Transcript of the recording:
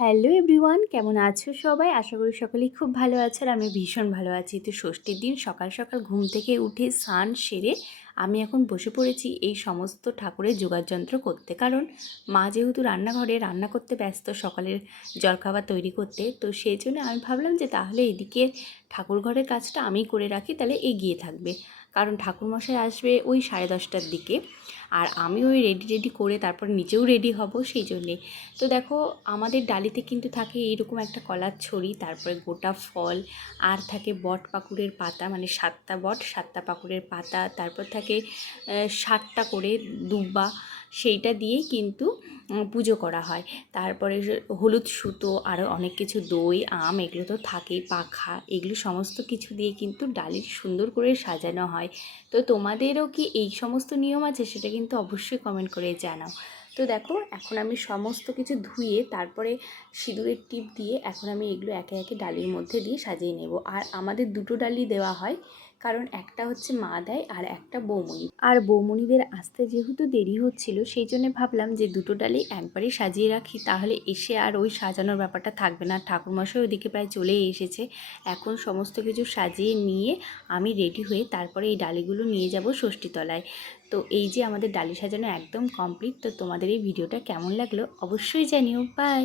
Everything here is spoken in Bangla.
হ্যালো এভরিওয়ান, কেমন আছো সবাই? আশা করি সকলেই খুব ভালো আছে আর আমি ভীষণ ভালো আছি। তো ষষ্ঠীর দিন সকাল সকাল ঘুম থেকে উঠে স্নান সেরে আমি এখন বসে পড়েছি এই সমস্ত ঠাকুরের যোগাড়যন্ত্র করতে। কারণ মা যেহেতু রান্নাঘরে রান্না করতে ব্যস্ত সকালের জলখাবার তৈরি করতে, তো সেই জন্য আমি ভাবলাম যে তাহলে এদিকে ঠাকুর ঘরের কাজটা আমি করে রাখি, তাহলে এগিয়ে থাকবে। কারণ ঠাকুরমশাই আসবে ওই 10:30টার দিকে, আর আমি ওই রেডি করে তারপর নিজেও রেডি হব সেই জন্যে। তো দেখো, আমাদের ডালিতে কিন্তু থাকে এইরকম একটা কলার ছড়ি, তারপরে গোটা ফল, আর থাকে বট পাকুড়ের পাতা, মানে 7টা বট 7টা পাকুড়ের পাতা, তারপর থাকে 7টা করে দুব্বা, সেইটা দিয়েই কিন্তু পুজো করা হয়। তারপরে হলুদ সুতো, আরও অনেক কিছু, দই আম, এগুলো তো থাকেই, পাখা, এগুলো সমস্ত কিছু দিয়ে কিন্তু ডালি সুন্দর করে সাজানো হয়। তো তোমাদেরও কি এই সমস্ত নিয়ম আছে? সেটা কিন্তু অবশ্যই কমেন্ট করে জানাও। তো দেখো, এখন আমি সমস্ত কিছু ধুয়ে তারপরে সিঁদুরের টিপ দিয়ে এখন আমি এগুলো একে একে ডালির মধ্যে দিয়ে সাজিয়ে নেব। আর আমাদের দুটো ডালি দেওয়া হয়, কারণ একটা হচ্ছে মা দেয় আর একটা বৌমণি। আর বৌমণিদের আসতে যেহেতু দেরি হচ্ছিল, সেই জন্য ভাবলাম যে দুটো ডালি একবারে সাজিয়ে রাখি, তাহলে এসে আর ওই সাজানোর ব্যাপারটা থাকবে না। ঠাকুরমশাই ওদিকে প্রায় চলেই এসেছে। এখন সমস্ত কিছু সাজিয়ে নিয়ে আমি রেডি হয়ে তারপরে এই ডালিগুলো নিয়ে যাব ষষ্ঠীতলায়। তো এই যে আমাদের ডালি সাজানো একদম কমপ্লিট। তো তোমাদের এই ভিডিওটা কেমন লাগলো অবশ্যই জানিও। বাই।